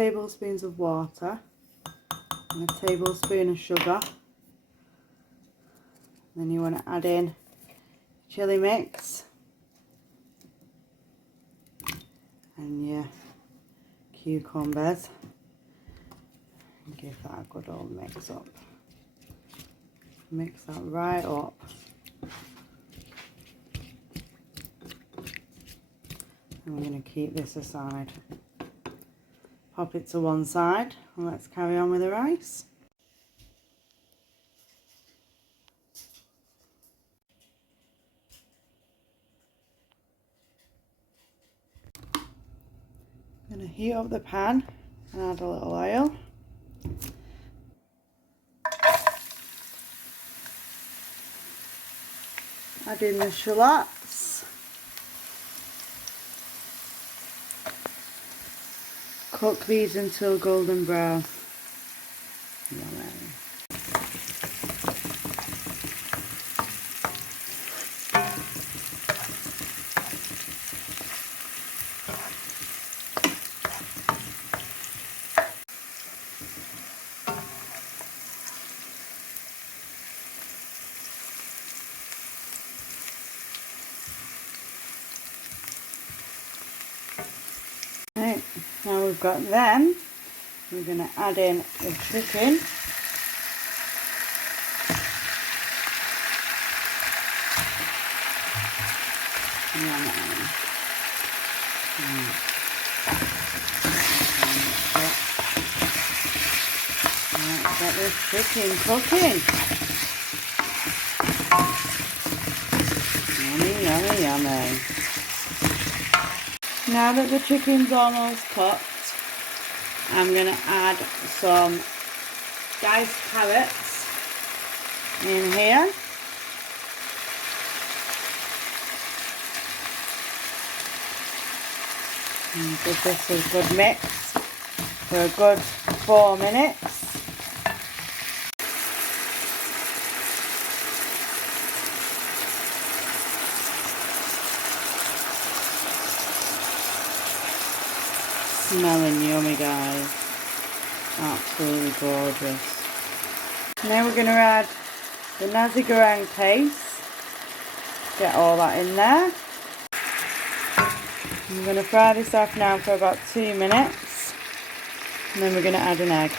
tablespoons of water and a tablespoon of sugar. Then you want to add in chili mix and your cucumbers and give that a good old mix up. Mix that right up. And we're going to keep this aside. Pop it to one side and let's carry on with the rice. I'm going to heat up the pan and add a little oil. Add in the shallots. Cook these until golden brown. Yummy. Right, now we've got them, we're going to add in the chicken. Let's get this chicken cooking. Yummy, yummy, yummy. Now that the chicken's almost cooked, I'm going to add some diced carrots in here. And give this a good mix for a good 4 minutes. Smelling yummy, guys. Absolutely gorgeous. Now we're going to add the Nasi Goreng paste. Get all that in there. I'm going to fry this off now for about 2 minutes. And then we're going to add an egg.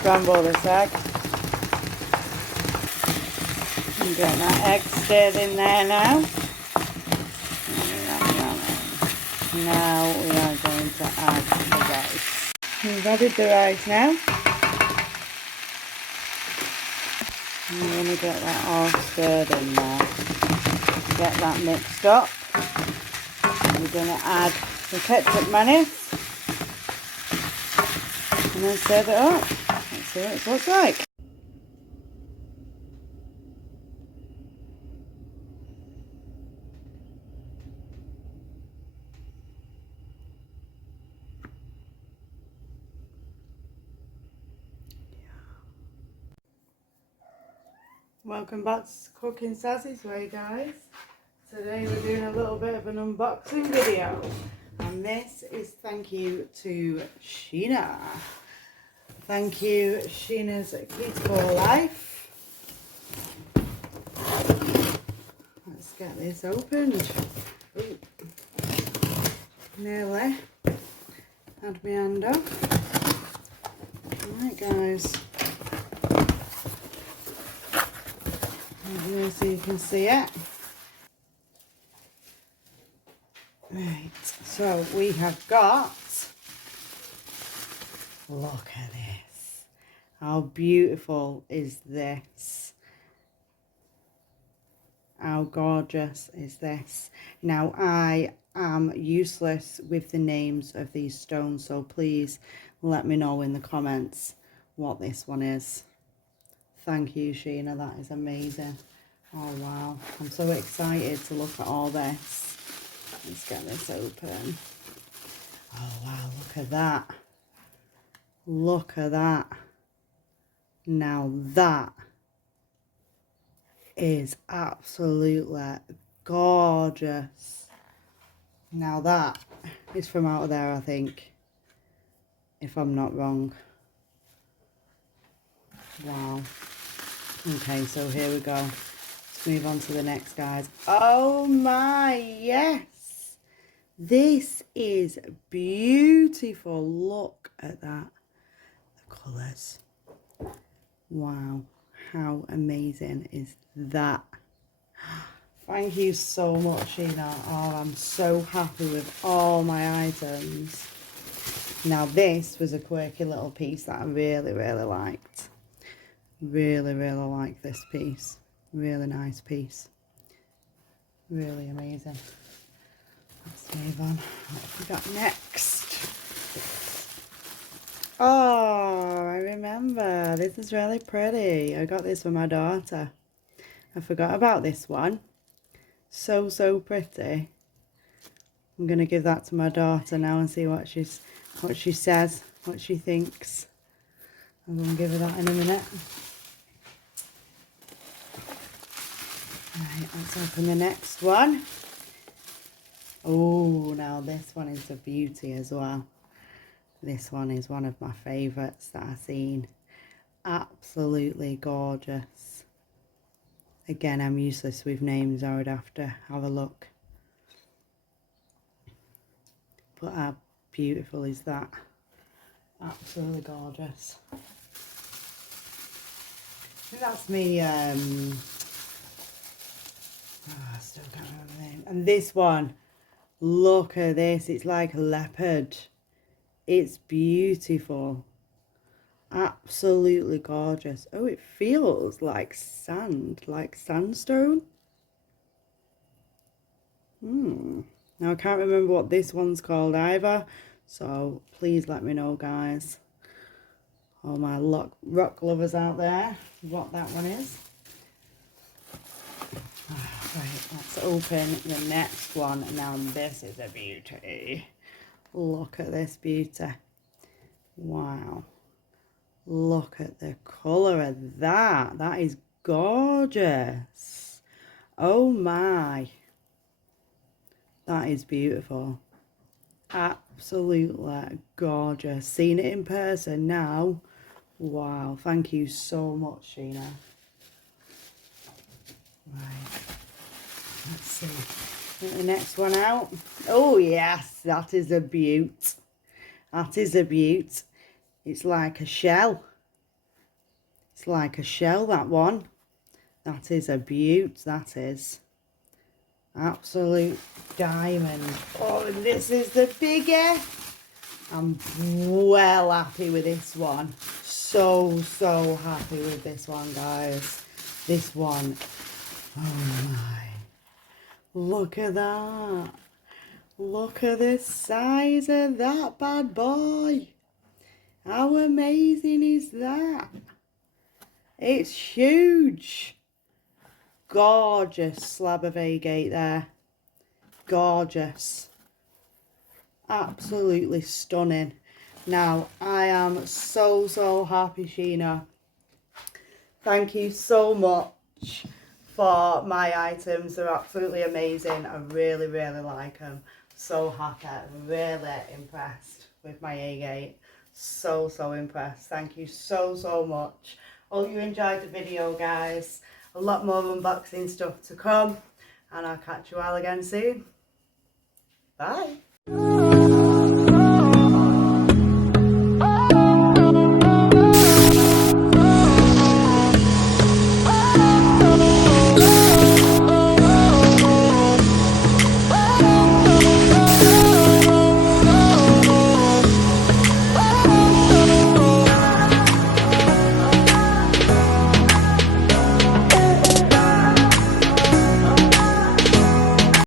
Scramble this egg and get that egg stirred in there now. Now we are going to add the rice. We've added the rice now. And we're going to get that all stirred in there. Get that mixed up. We're going to add the ketchup mayonnaise and then stir it up. See what it looks like. Welcome back to Cooking Sazzy's Way, guys. Today we're doing a little bit of an unboxing video, and this is thank you to Sheena. Thank you, Sheena's Kids for Life. Let's get this opened. Ooh. Nearly had my hand off. Alright, guys. Here so you can see it. Right, so we have got, look at this. How beautiful is this? How gorgeous is this? Now, I am useless with the names of these stones, so please let me know in the comments what this one is. Thank you, Sheena, that is amazing. Oh wow, I'm so excited to look at all this. Let's get this open. Oh wow, look at that. Look at that. Now that is absolutely gorgeous. Now that is from out of there, I think, if I'm not wrong. Wow. Okay, so here we go. Let's move on to the next, guys. Oh my, yes. This is beautiful. Look at that. The colours. Wow. How amazing is that? Thank you so much, Sheena. Oh, I'm so happy with all my items. Now, this was a quirky little piece that I really, really liked. Really, really like this piece. Really nice piece. Really amazing. Let's move on. What have we got next? Oh, I remember. This is really pretty. I got this for my daughter. I forgot about this one. So, so pretty. I'm going to give that to my daughter now and see what she says, what she thinks. I'm going to give her that in a minute. Right, let's open the next one. Oh, now this one is a beauty as well. This one is one of my favourites that I've seen. Absolutely gorgeous. Again, I'm useless with names. I would have to have a look. But how beautiful is that? Absolutely gorgeous. I think that's me, I still can't remember the name. And this one, look at this. It's like a leopard. It's beautiful. Absolutely gorgeous. Oh, it feels like sand, like sandstone. Now I can't remember what this one's called either, so please let me know, guys. All my rock lovers out there, what that one is. Right, let's open the next one. Now this is a beauty. Look at this beauty. Wow. Look at the colour of that. That is gorgeous. Oh my. That is beautiful. Absolutely gorgeous. Seeing it in person now. Wow. Thank you so much, Sheena. Right. Let's see. Get the next one out. Oh yes, that is a beaut. That is a beaut. It's like a shell. It's like a shell, that one. That is a beaut, that is. Absolute diamond. Oh, and this is the bigger. I'm well happy with this one. So happy with this one, guys. This one. Oh my. Look at that. Look at the size of that bad boy. How amazing is that? It's huge. Gorgeous slab of agate there. Gorgeous. Absolutely stunning. Now, I am so happy, Sheena. Thank you so much for my items. They're absolutely amazing. I really like them. So happy. Really impressed with my agate. So impressed. Thank you so much. Hope you enjoyed the video, guys. A lot more unboxing stuff to come, and I'll catch you all again soon. Bye.